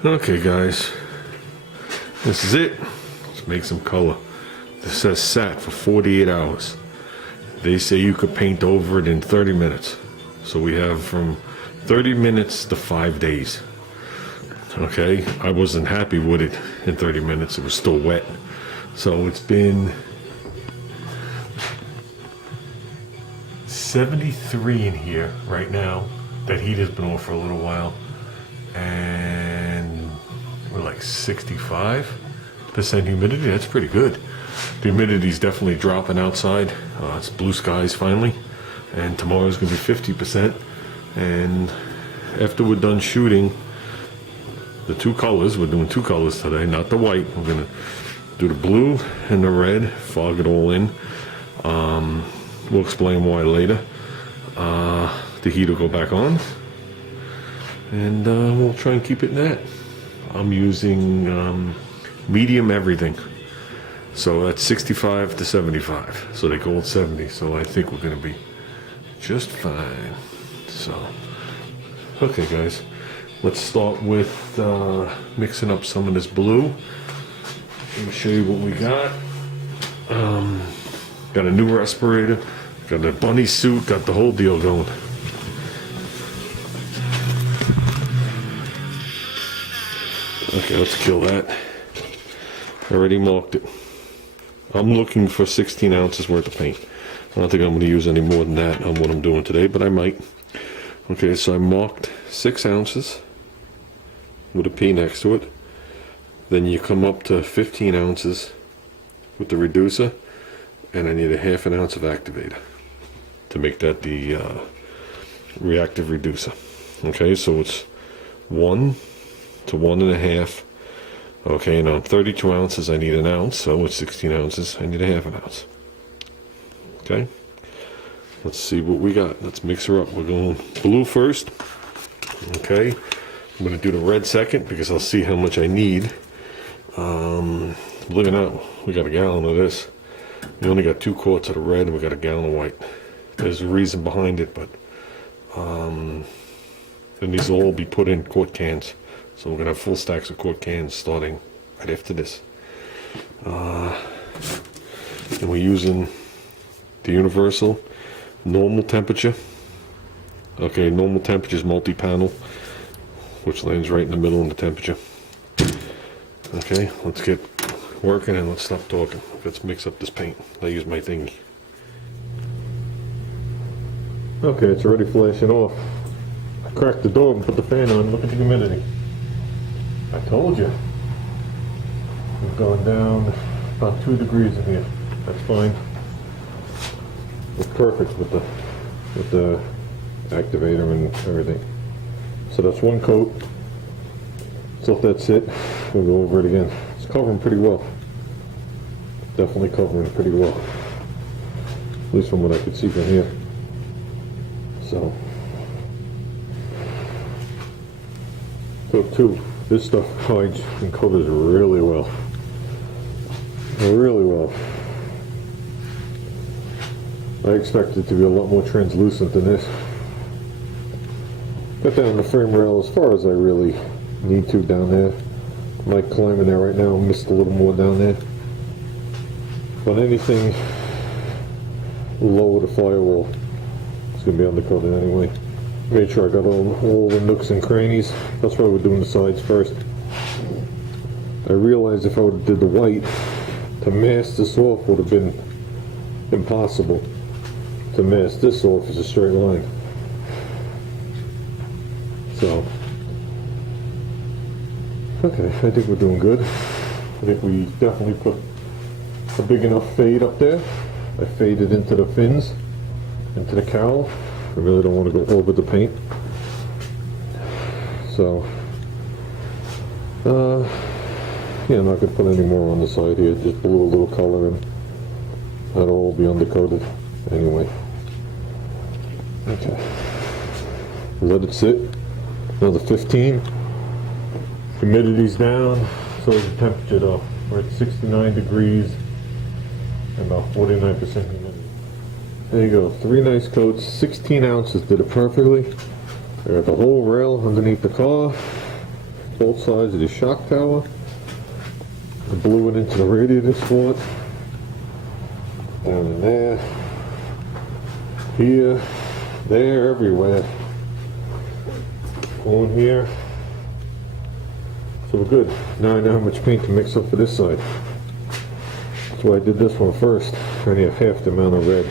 Okay guys, this is it. Let's make some color. This says sat for 48 hours. They say you could paint over it in 30 minutes. So we have from 30 minutes to 5 days. Okay, I wasn't happy with it in 30 minutes. It was still wet. So it's been 73 in here right now. That heat has been off for a little while. And we're like 65% humidity. That's pretty good. The humidity's definitely dropping outside. It's blue skies finally. And tomorrow's gonna be 50%. And after we're done shooting the two colors, we're doing two colors today, not the white. We're gonna do the blue and the red, fog it all in. We'll explain why later. The heat will go back on. And we'll try and keep it in that. I'm using medium everything. So that's 65 to 75. So they go at 70. So I think we're gonna be just fine. So, okay guys, let's start with mixing up some of this blue. Let me show you what we got. Got a new respirator, got a bunny suit, got the whole deal going. Okay, let's kill that. I already marked it. I'm looking for 16 ounces worth of paint. I don't think I'm going to use any more than that on what I'm doing today, but I might. Okay, so I marked 6 ounces with a P next to it. Then you come up to 15 ounces with the reducer, and I need a ½ ounce of activator to make that the reactive reducer. Okay, so it's 1 to 1.5. Okay, and on 32 ounces I need 1 ounce, so with 16 ounces I need a ½ ounce. Okay, let's see what we got. Let's mix her up. We're going blue first. Okay, I'm going to do the red second because I'll see how much I need. Believe it or not, we got a gallon of this. We only got 2 quarts of the red and we got a gallon of white. There's a reason behind it, but and these will all be put in quart cans. So we're gonna have full stacks of quart cans starting right after this. And we're using the universal normal temperature. Okay, normal temperature is multi-panel, which lands right in the middle of the temperature. Okay, let's get working and let's stop talking. Let's mix up this paint. I use my thingy. Okay, it's already flashing off. I cracked the door and put the fan on. Look at the humidity. I told you. We're going down about 2 degrees in here. That's fine. We're perfect with the activator and everything. So that's 1 coat. So if that's it, we'll go over it again. It's covering pretty well. Definitely covering pretty well. At least from what I could see from here. So too, this stuff hides and covers really well. Really well. I expect it to be a lot more translucent than this. Got down the frame rail as far as I really need to down there. Might climb in there right now, missed a little more down there. But anything lower the firewall, it's going to be undercoated anyway. Made sure I got all the nooks and crannies. That's why we're doing the sides first. I realized if I would have did the white, to mask this off would have been impossible. To mask this off is a straight line. So, okay, I think we're doing good. I think we definitely put a big enough fade up there. I faded into the fins, into the cowl. I really don't want to go over the paint. So, yeah, I'm not going to put any more on the side here. Just blew a little color and that'll all be undercoated anyway. Okay. Let it sit. Another 15. Humidity's down, so is the temperature though. We're at 69 degrees and about 49% humidity. There you go, 3 nice coats, 16 ounces, did it perfectly. I got the whole rail underneath the car. both sides of the shock tower. I blew it into the radiator slot. Down in there. Here. There, everywhere. On here. So we're good. Now I know how much paint to mix up for this side. That's why I did this one first. I only have half the amount of red.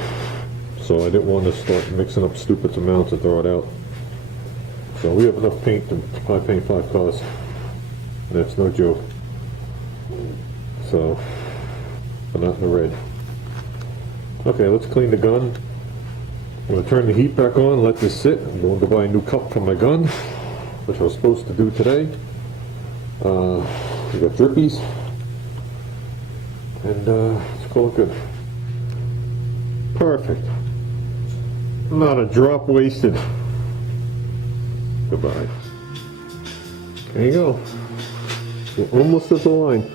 So I didn't want to start mixing up stupid amounts and throw it out. So we have enough paint to probably paint 5 cars. That's no joke. So, but not in the red. Okay, let's clean the gun. I'm going to turn the heat back on, let this sit. I'm going to buy a new cup for my gun, which I was supposed to do today. We got drippies. And let's call it good. Perfect. Not a drop wasted. Goodbye. There you go. We're almost at the line.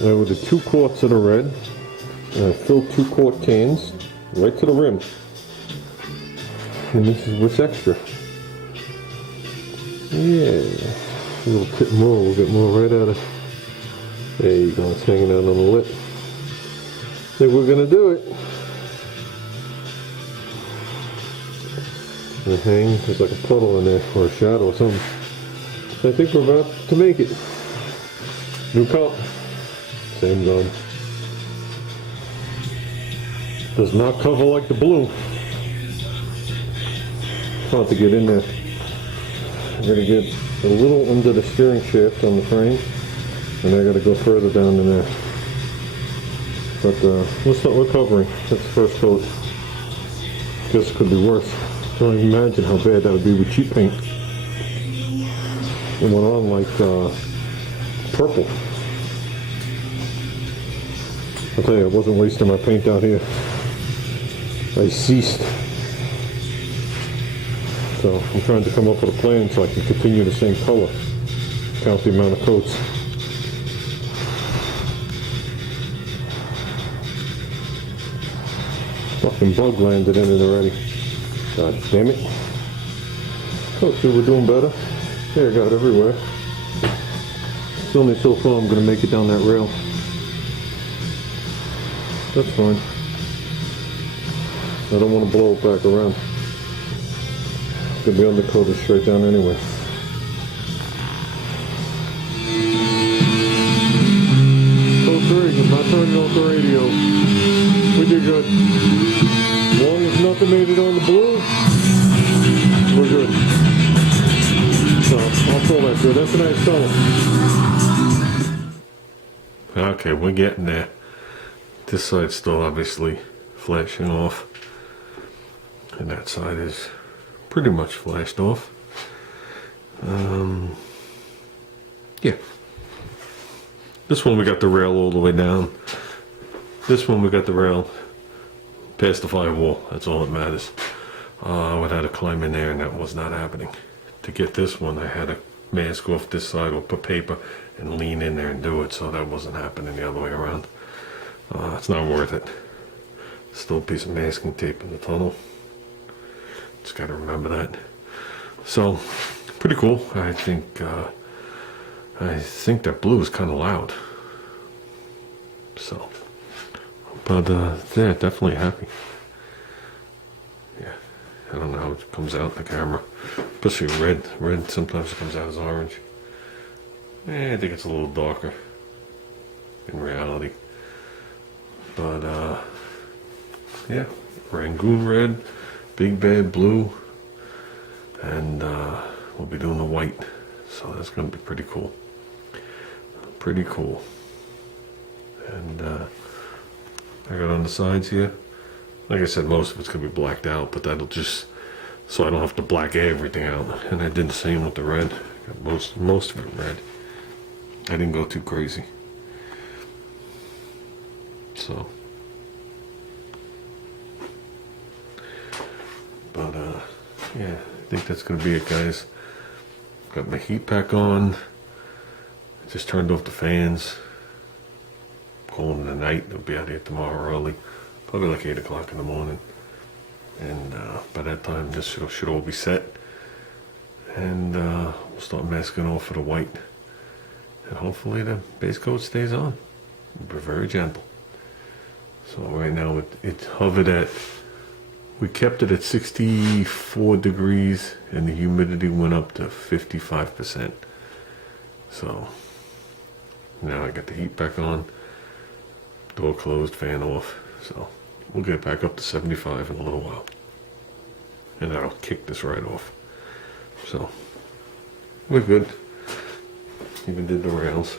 Now with the 2 quarts of the red, I filled 2 quart cans right to the rim. And this is what's extra. Yeah. A little bit more, we'll get more right out of. There you go, it's hanging out on the lip. I think we're gonna do it. And hang, there's like a puddle in there or a shadow or something. I think we're about to make it. New cup, same gun. Does not cover like the blue. Hard to get in there. I'm gonna get a little under the steering shaft on the frame, and I gotta go further down in there. But let's not recovering. That's the first coat. Guess it could be worse. Can't even imagine how bad that would be with cheap paint. It went on like purple. I'll tell you, I wasn't wasting my paint out here. I ceased. So I'm trying to come up with a plan so I can continue the same color. Count the amount of coats. Fucking bug landed in it already. God damn it. Okay, we're doing better. There, got it everywhere. It's only so far I'm going to make it down that rail. That's fine. I don't want to blow it back around. It's going to be undercoated straight down anyway. Code 3, I'm not turning off the radio. We did good. As long as nothing made it on the blue, we're good. So, I'll call that good. That's a nice color. Okay, we're getting there. This side's still obviously flashing off. And that side is pretty much flashed off. Yeah. This one we got the rail all the way down. This one we got the rail past the firewall. That's all that matters. I would have to climb in there and that was not happening. To get this one I had to mask off this side or put paper and lean in there and do it, so that wasn't happening the other way around. It's not worth it. Still a piece of masking tape in the tunnel. Just gotta remember that. So, pretty cool. I think that blue is kind of loud. So, but yeah, definitely happy. Yeah, I don't know how it comes out in the camera. Especially red. Red sometimes it comes out as orange. I think it's a little darker in reality. But yeah, Rangoon red, Big Bad blue, and we'll be doing the white. So that's going to be pretty cool. Pretty cool. And I got on the sides here. Like I said, most of it's going to be blacked out, but that'll just, so I don't have to black everything out. And I did the same with the red. Got most of it red. I didn't go too crazy. So, but yeah, I think that's gonna be it, guys. Got my heat pack on. Just turned off the fans. Calling it a night. I'll be out here tomorrow early, probably like 8 o'clock in the morning. And by that time, this should all be set. and we'll start masking off for the white. And hopefully the base coat stays on. We're very gentle. So right now it hovered at, we kept it at 64 degrees and the humidity went up to 55%. So now I got the heat back on, door closed, fan off. So we'll get back up to 75 in a little while. And that'll kick this right off. So we're good. Even did the rails.